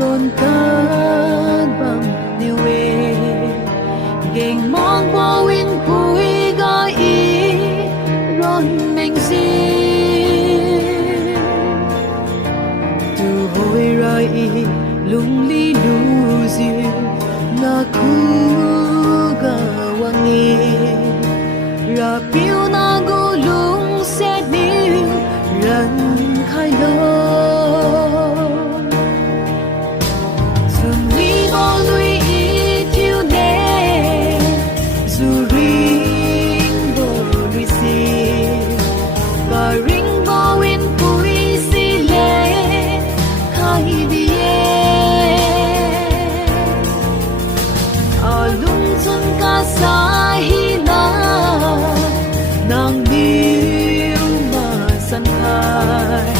ron cơn bằng điều về gành mong bao INPUI gọi ý ron mình xin từ hồi rai lung li lu diu na ku ga wangi ra piu na go lung se niu ran khai lo sun wi bo lui i tiu ne zu ring bo lui si Karingbo INPUI si le khai bie alung sun ka sa hi na nang niu ma san khai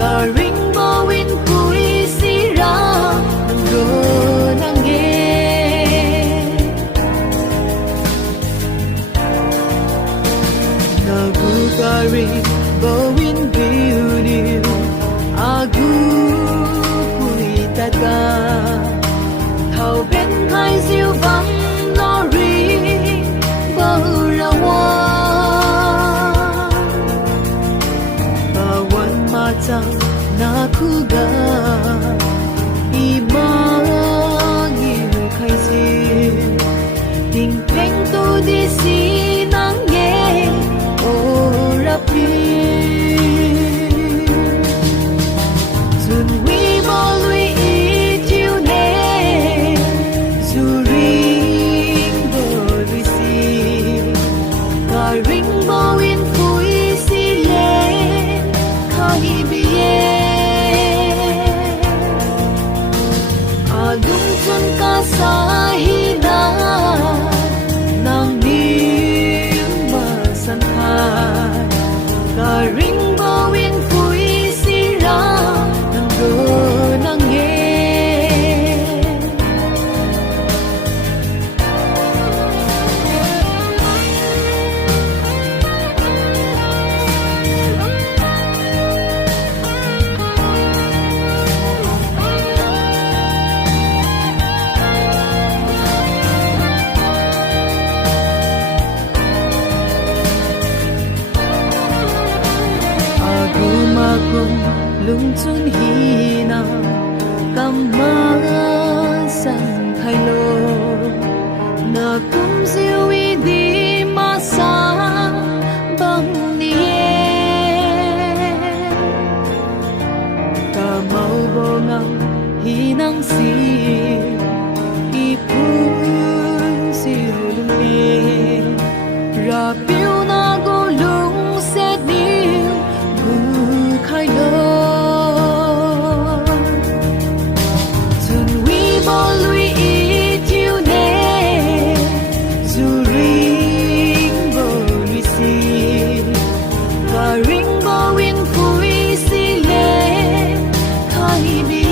Karingbo INPUI si ra nang ro nang ge nagu Karingbo INPUI agu pui ta ga thao bên hai diêu vắng lo ri bao ra hoa bawan mata na kuga imangi khai si ting peng tu di si nang ye o rapi sun wi bo lui i tiu ne zu ring bo lui si Karingbo INPUI si le khai bie alung chun ka sa hi na nang niu ma san khai Karingbo INPUI si ra nang ro nang ye Agumagum lung chun hi na kama san khai lo na kum siu i di ma sa bang ni ye ka mau bo ngang hi nang si i pun siu lung ni ra piu na go lung se ni khai lo sun wi bo lui i tiu ne zu ring bo lui si Karingbo INPUI si le khai bi